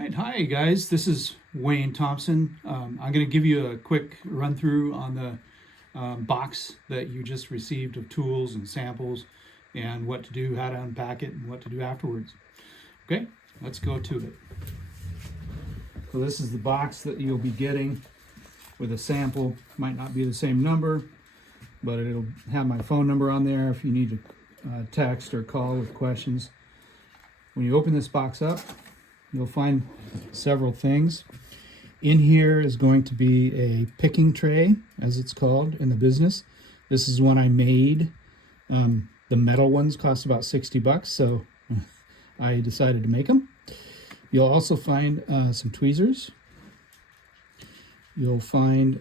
right, hi guys. This is Wayne Thompson. I'm going to give you a quick run through on the box that you just received of tools and samples and what to do, how to unpack it, and what to do afterwards. Okay, let's go to it. So this is the box that you'll be getting with a sample. Might not be the same number, but it'll have my phone number on there if you need to text or call with questions. When you open this box up, you'll find several things. In here is going to be a picking tray, as it's called in the business. This is one I made. The metal ones cost about 60 bucks, so I decided to make them. You'll also find some tweezers. You'll find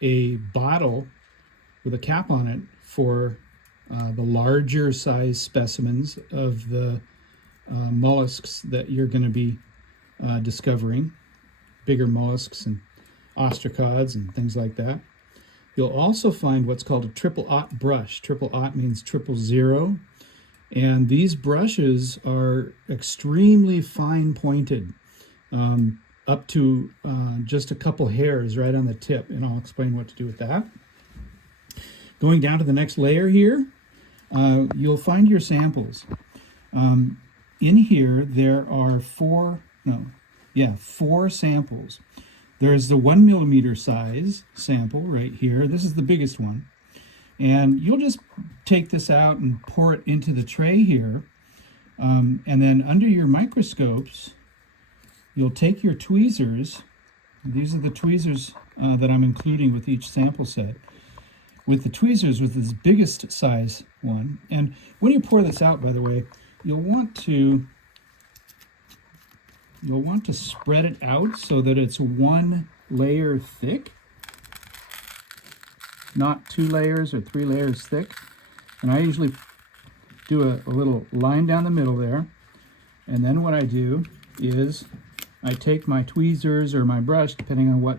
a bottle with a cap on it for the larger size specimens of the mollusks that you're going to be discovering, bigger mollusks and ostracods and things like that. You'll also find what's called a triple-aught brush. Triple-aught means 000, and these brushes are extremely fine pointed, up to just a couple hairs right on the tip, and I'll explain what to do with that. Going down to the next layer here, you'll find your samples. In here, there are four samples. There's the 1 millimeter size sample right here. This is the biggest one. And you'll just take this out and pour it into the tray here. And then under your microscopes, you'll take your tweezers. These are the tweezers that I'm including with each sample set. With the tweezers, with this biggest size one. And when you pour this out, by the way, you'll want to spread it out so that it's one layer thick, not 2 layers or 3 layers thick. And I usually do a little line down the middle there. And then what I do is I take my tweezers or my brush, depending on what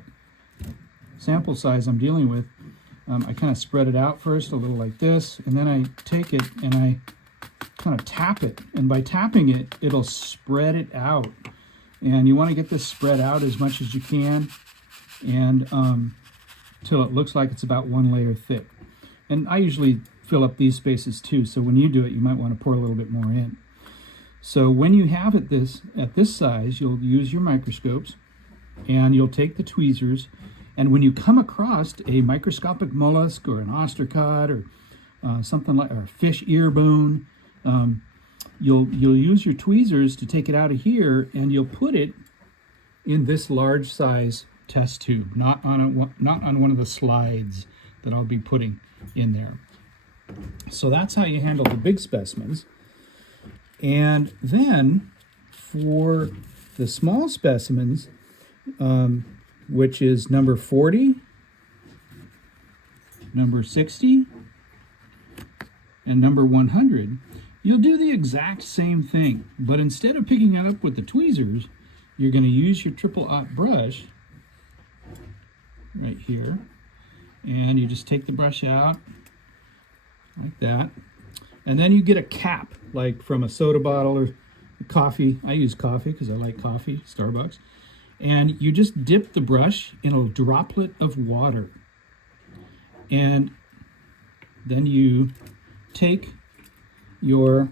sample size I'm dealing with. I kind of spread it out first, a little like this, and then I take it and I kind of tap it, and by tapping it, it'll spread it out. And you want to get this spread out as much as you can, and till it looks like it's about 1 layer thick. And I usually fill up these spaces too, so when you do it, you might want to pour a little bit more in. So when you have it at this size, you'll use your microscopes, and you'll take the tweezers, and when you come across a microscopic mollusk or an ostracod or something like, or a fish ear bone, you'll use your tweezers to take it out of here, and you'll put it in this large size test tube, not on one of the slides that I'll be putting in there. So that's how you handle the big specimens. And then for the small specimens, which is number 40, number 60, and number 100, you'll do the exact same thing, but instead of picking it up with the tweezers, you're going to use your triple-aught brush right here, and you just take the brush out like that, and then you get a cap, like from a soda bottle or coffee. I use coffee because I like coffee, Starbucks. And you just dip the brush in a droplet of water. And then you take and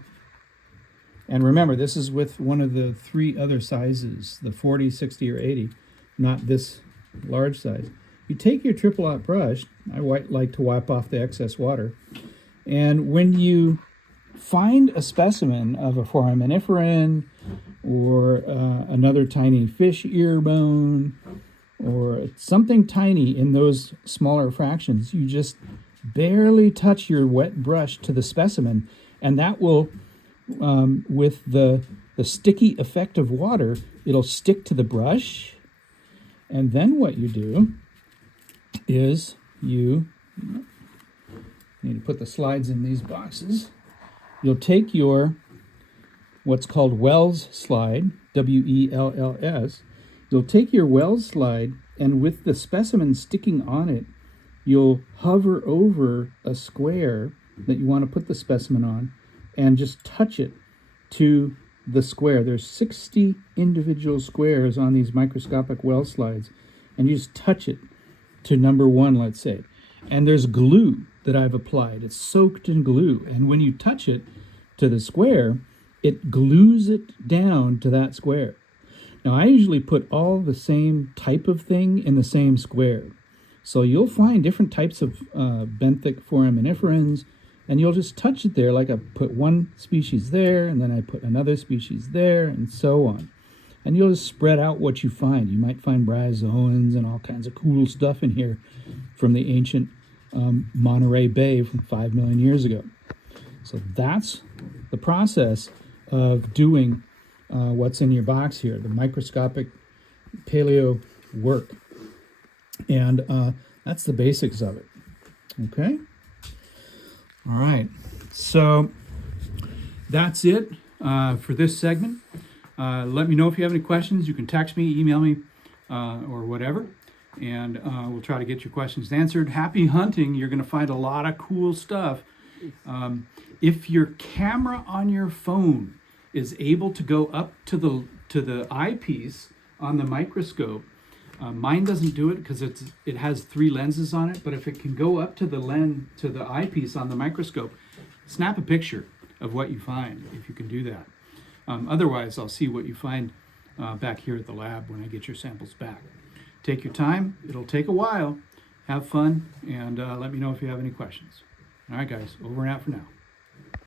remember, this is with one of the 3 other sizes, the 40, 60, or 80, not this large size. You take your triple-aught brush, I like to wipe off the excess water, and when you find a specimen of a foraminiferan or another tiny fish ear bone or something tiny in those smaller fractions, you just barely touch your wet brush to the specimen, and that will, with the sticky effect of water, it'll stick to the brush. And then what you do is you need to put the slides in these boxes. You'll take your what's called Wells slide, W-E-L-L-S. You'll take your Wells slide, and with the specimen sticking on it, you'll hover over a square that you want to put the specimen on and just touch it to the square. There's 60 individual squares on these microscopic well slides, and you just touch it to number 1, let's say. And there's glue that I've applied. It's soaked in glue. And when you touch it to the square, it glues it down to that square. Now, I usually put all the same type of thing in the same square. So you'll find different types of benthic foraminiferans, and you'll just touch it there, like I put one species there, and then I put another species there, and so on. And you'll just spread out what you find. You might find bryozoans and all kinds of cool stuff in here from the ancient Monterey Bay from 5 million years ago. So that's the process of doing what's in your box here, the microscopic paleo work. And that's the basics of it. Okay? All right. So that's it for this segment. Let me know if you have any questions. You can text me, email me, or whatever, and we'll try to get your questions answered. Happy hunting. You're going to find a lot of cool stuff. If your camera on your phone is able to go up to the eyepiece on the microscope, mine doesn't do it because it has 3 lenses on it, but if it can go up to the eyepiece on the microscope, snap a picture of what you find if you can do that. Otherwise, I'll see what you find back here at the lab when I get your samples back. Take your time. It'll take a while. Have fun, and let me know if you have any questions. All right, guys, over and out for now.